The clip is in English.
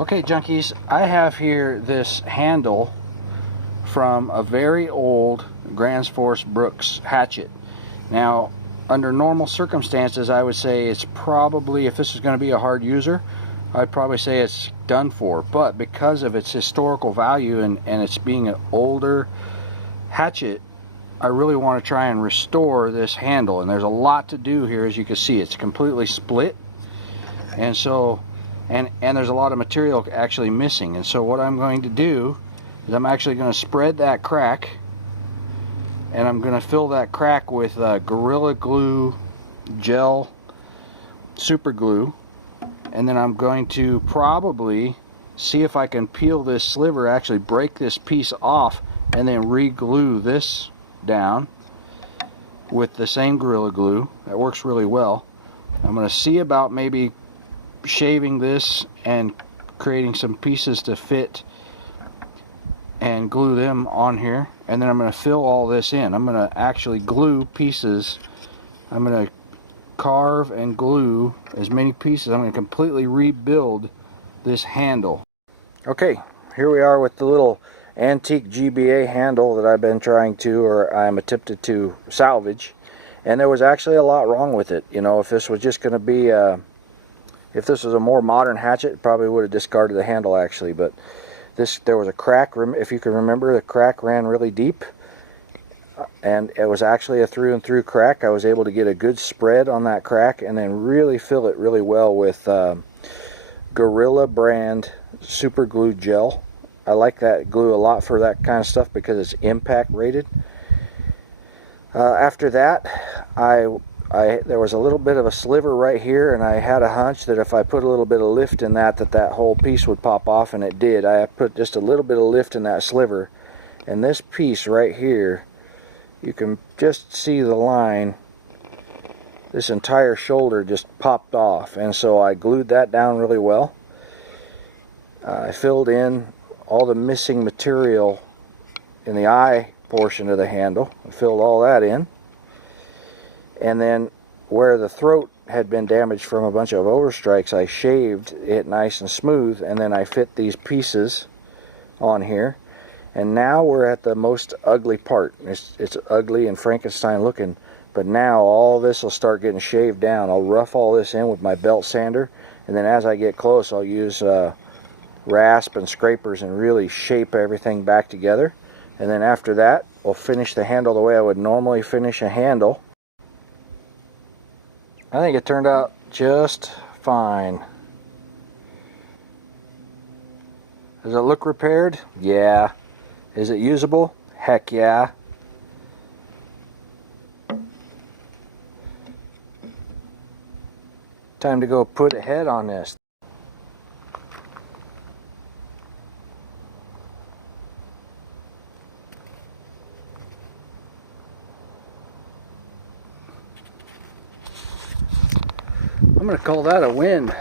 Okay, junkies, I have here this handle from a very old Grand Force Brooks hatchet. Now, under normal circumstances, I would say it's probably, if this is going to be a hard user, I'd probably say it's done for. But because of its historical value and it's being an older hatchet, I really want to try and restore this handle. And there's a lot to do here. As you can see, it's completely split. And so, and there's a lot of material actually missing. And so what I'm going to do is I'm actually going to spread that crack, and I'm going to fill that crack with Gorilla Glue gel super glue, and then I'm going to probably see if I can peel this sliver, actually break this piece off, and then re-glue this down with the same Gorilla Glue. That works really well. I'm going to see about maybe shaving this and creating some pieces to fit and glue them on here, and then I'm going to fill all this in. I'm going to actually glue pieces. I'm going to carve and glue as many pieces. I'm going to completely rebuild this handle. Okay, here we are with the little antique GBA handle that I've been trying to, or I'm attempted to salvage, and there was actually a lot wrong with it. You know, if this was just going to be if this was a more modern hatchet, probably would have discarded the handle actually, but there was a crack. If you can remember, the crack ran really deep, and it was actually a through and through crack. I was able to get a good spread on that crack and then really fill it really well with Gorilla brand super glue gel. I like that glue a lot for that kind of stuff because it's impact rated. After that, there was a little bit of a sliver right here, and I had a hunch that if I put a little bit of lift in that whole piece would pop off, and it did. I put just a little bit of lift in that sliver, and this piece right here, you can just see the line. This entire shoulder just popped off, and so I glued that down really well. I filled in all the missing material in the eye portion of the handle. I filled all that in. And then where the throat had been damaged from a bunch of overstrikes, I shaved it nice and smooth, and then I fit these pieces on here. And now we're at the most ugly part. It's ugly and Frankenstein looking, but now all this will start getting shaved down. I'll rough all this in with my belt sander, and then as I get close, I'll use rasp and scrapers and really shape everything back together. And then after that, we'll finish the handle the way I would normally finish a handle. I think it turned out just fine. Does it look repaired? Yeah. Is it usable? Heck yeah. Time to go put a head on this. I'm going to call that a win.